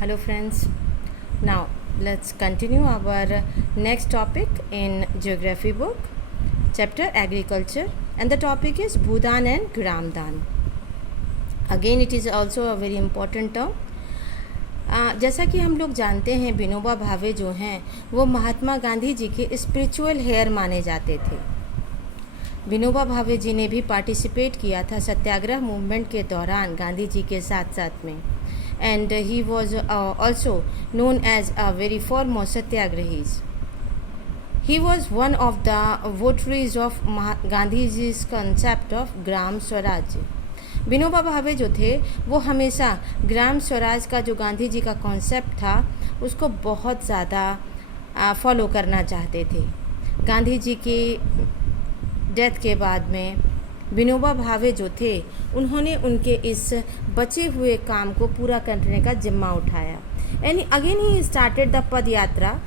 Hello friends. Now let's continue our next topic in geography book, chapter agriculture, and the topic is Bhudan and Gramdan. Again it is also a very important term. जैसा कि हम लोग जानते हैं विनोबा भावे जो हैं वो महात्मा गांधी जी के स्पिरिचुअल हेयर माने जाते थे। विनोबा भावे जी ने भी पार्टिसिपेट किया था सत्याग्रह मूवमेंट के दौरान गांधी जी के साथ साथ में, and he was also known as a very foremost satyagrahis. He was one of the votaries of Gandhiji's concept of Gram Swaraj. Vinoba Bhave जो थे वो हमेशा ग्राम स्वराज का जो गांधी जी का कॉन्सेप्ट था उसको बहुत ज़्यादा फॉलो करना चाहते थे। गांधी जी की डेथ के बाद में विनोबा भावे जो थे उन्होंने उनके इस बचे हुए काम को पूरा करने का जिम्मा उठाया। And again he started the pad yatra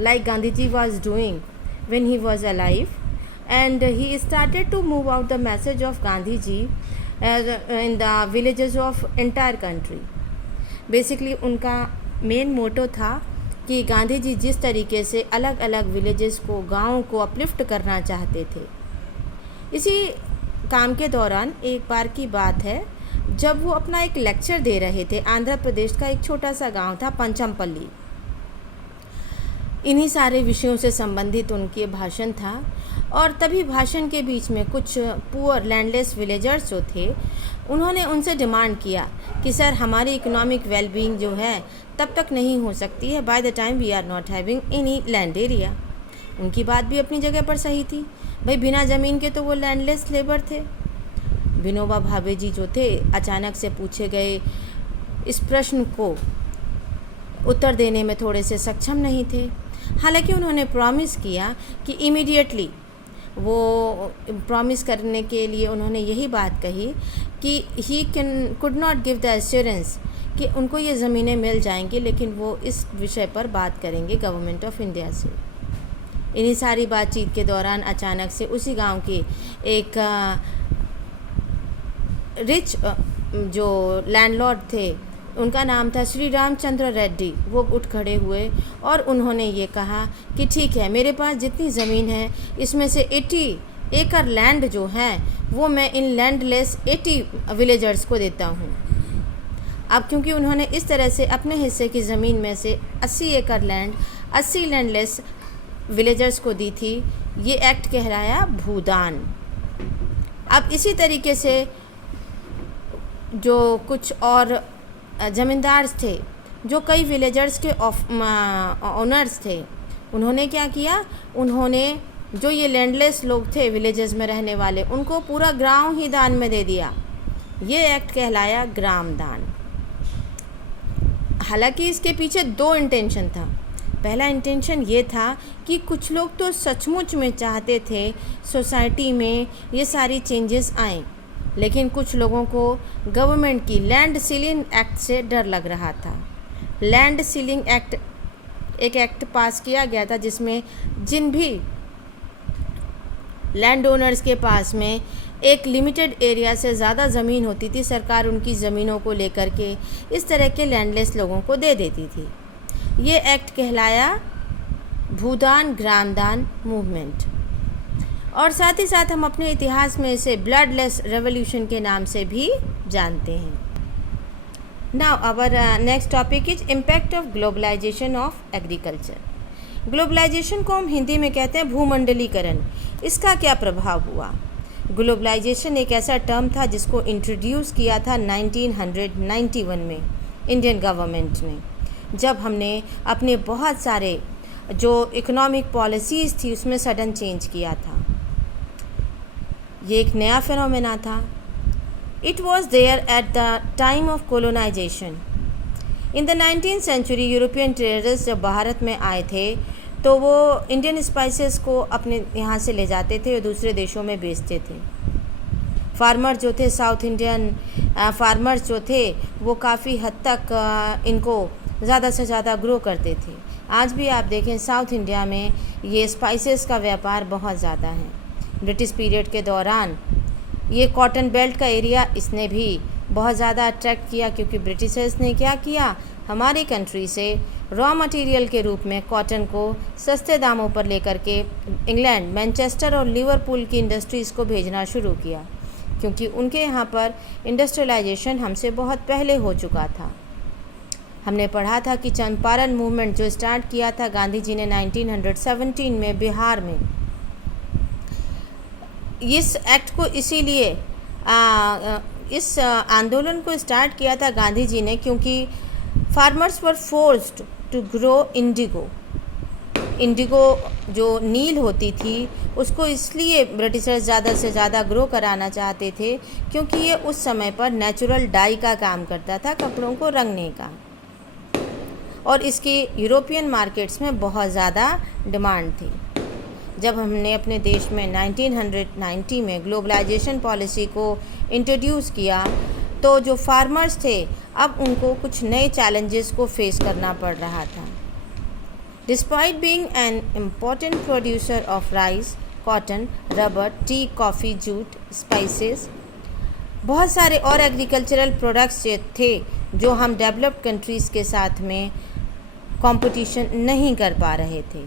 like Gandhi ji was doing when he was alive, and he started to move out the message of Gandhi ji in the villages of entire country. Basically उनका मेन मोटो था कि गांधी जी जिस तरीके से अलग अलग विलेजेस को, गाँव को अपलिफ्ट करना चाहते थे। इसी काम के दौरान एक बार की बात है जब वो अपना एक लेक्चर दे रहे थे। आंध्र प्रदेश का एक छोटा सा गांव था पंचमपल्ली। इन्हीं सारे विषयों से संबंधित उनके भाषण था, और तभी भाषण के बीच में कुछ पुअर लैंडलेस विलेजर्स जो थे उन्होंने उनसे डिमांड किया कि सर हमारी इकोनॉमिक वेलबींग जो है तब तक नहीं हो सकती है by the time we are not having any land area. उनकी बात भी अपनी जगह पर सही थी, भाई बिना ज़मीन के तो वो लैंडलेस लेबर थे। विनोबा भावे जी जो थे अचानक से पूछे गए इस प्रश्न को उत्तर देने में थोड़े से सक्षम नहीं थे। हालांकि उन्होंने प्रॉमिस किया कि इमीडिएटली, वो प्रॉमिस करने के लिए उन्होंने यही बात कही कि he could not give the assurance कि उनको ये ज़मीनें मिल जाएंगी, लेकिन वो इस विषय पर बात करेंगे गवर्नमेंट ऑफ इंडिया से। इन्हीं सारी बातचीत के दौरान अचानक से उसी गांव के एक रिच जो लैंडलॉर्ड थे, उनका नाम था श्री रामचंद्र रेड्डी, वो उठ खड़े हुए और उन्होंने ये कहा कि ठीक है, मेरे पास जितनी ज़मीन है इसमें से 80 एकड़ लैंड जो है वो मैं इन लैंडलेस 80 विलेजर्स को देता हूँ। अब क्योंकि उन्होंने इस तरह से अपने हिस्से की ज़मीन में से 80 एकड़ लैंड 80 लैंडलेस विलेजर्स को दी थी, ये एक्ट कहलाया भूदान। अब इसी तरीके से जो कुछ और ज़मींदार थे जो कई विलेजर्स के ओनर्स थे, उन्होंने क्या किया, उन्होंने जो ये लैंडलेस लोग थे विलेजेस में रहने वाले उनको पूरा गांव ही दान में दे दिया। ये एक्ट कहलाया ग्राम दान। हालांकि इसके पीछे दो इंटेंशन था। पहला इंटेंशन ये था कि कुछ लोग तो सचमुच में चाहते थे सोसाइटी में ये सारी चेंजेस आएँ, लेकिन कुछ लोगों को गवर्नमेंट की लैंड सीलिंग एक्ट से डर लग रहा था। लैंड सीलिंग एक्ट एक एक्ट पास किया गया था जिसमें जिन भी लैंड ओनर्स के पास में एक लिमिटेड एरिया से ज़्यादा ज़मीन होती थी, सरकार उनकी ज़मीनों को लेकर के इस तरह के लैंडलेस लोगों को दे देती थी। ये एक्ट कहलाया भूदान ग्रामदान मूवमेंट। और साथ ही साथ हम अपने इतिहास में इसे ब्लडलेस रेवोल्यूशन के नाम से भी जानते हैं। Now our next topic is impact of globalisation of agriculture. Globalisation को हम हिंदी में कहते हैं भूमंडलीकरण। इसका क्या प्रभाव हुआ? ग्लोबलाइजेशन एक ऐसा टर्म था जिसको इंट्रोड्यूस किया था 1991 में इंडियन गवर्नमेंट ने, जब हमने अपने बहुत सारे जो इकोनॉमिक पॉलिसीज़ थी उसमें सडन चेंज किया था। ये एक नया फिनोमेना था। It was there at the time of colonisation. In the 19th century European traders जब भारत में आए थे तो वो इंडियन स्पाइसेस को अपने यहाँ से ले जाते थे और दूसरे देशों में बेचते थे। फार्मर जो थे, साउथ इंडियन फार्मर्स जो थे, वो काफ़ी हद तक इनको ज़्यादा से ज़्यादा ग्रो करते थे। आज भी आप देखें साउथ इंडिया में ये स्पाइसेस का व्यापार बहुत ज़्यादा है। ब्रिटिश पीरियड के दौरान ये कॉटन बेल्ट का एरिया इसने भी बहुत ज़्यादा अट्रैक्ट किया, क्योंकि ब्रिटिशर्स ने क्या किया, हमारी कंट्री से रॉ मटेरियल के रूप में कॉटन को सस्ते दामों पर लेकर के इंग्लैंड, मैनचेस्टर और लिवरपूल की इंडस्ट्रीज़ को भेजना शुरू किया, क्योंकि उनके यहाँ पर इंडस्ट्रियलाइजेशन हमसे बहुत पहले हो चुका था। हमने पढ़ा था कि चंपारण मूवमेंट जो स्टार्ट किया था गांधी जी ने 1917 में बिहार में, इस एक्ट को इसीलिए इस आंदोलन को स्टार्ट किया था गांधी जी ने, क्योंकि farmers were forced to grow indigo जो नील होती थी उसको इसलिए ब्रिटिशर्स ज़्यादा से ज़्यादा ग्रो कराना चाहते थे, क्योंकि ये उस समय पर नेचुरल डाई का काम करता था, कपड़ों को रंगने का, और इसकी यूरोपियन मार्केट्स में बहुत ज़्यादा डिमांड थी। जब हमने अपने देश में 1990 में ग्लोबलाइजेशन पॉलिसी को इंट्रोड्यूस किया, तो जो फार्मर्स थे अब उनको कुछ नए चैलेंजेस को फेस करना पड़ रहा था। Despite being an important producer of rice, cotton, rubber, T, coffee, jute, spices, बहुत सारे और एग्रीकल्चरल प्रोडक्ट्स थे जो हम डेवलप्ड कंट्रीज़ के साथ में कंपटीशन नहीं कर पा रहे थे।